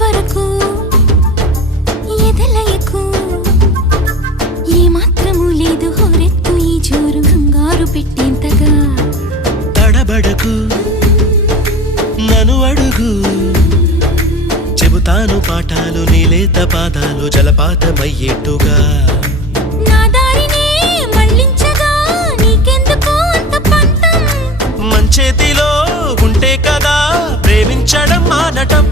వరకు ఎదలయకు ఏ మాత్రము లేదు హోరెత్తు ఈ జోరు కంగారు పెట్టేంతగా తడబడకు నన్ను అడుగు చెబుతాను పాఠాలు నీలేత పాదాలు జలపాతమయ్యేట్టుగా నా దారినే మళ్ళించగా నీకెందుకు అంత పంతం మంచేతిలో ఉంటే కదా ప్రేమించడం మానటం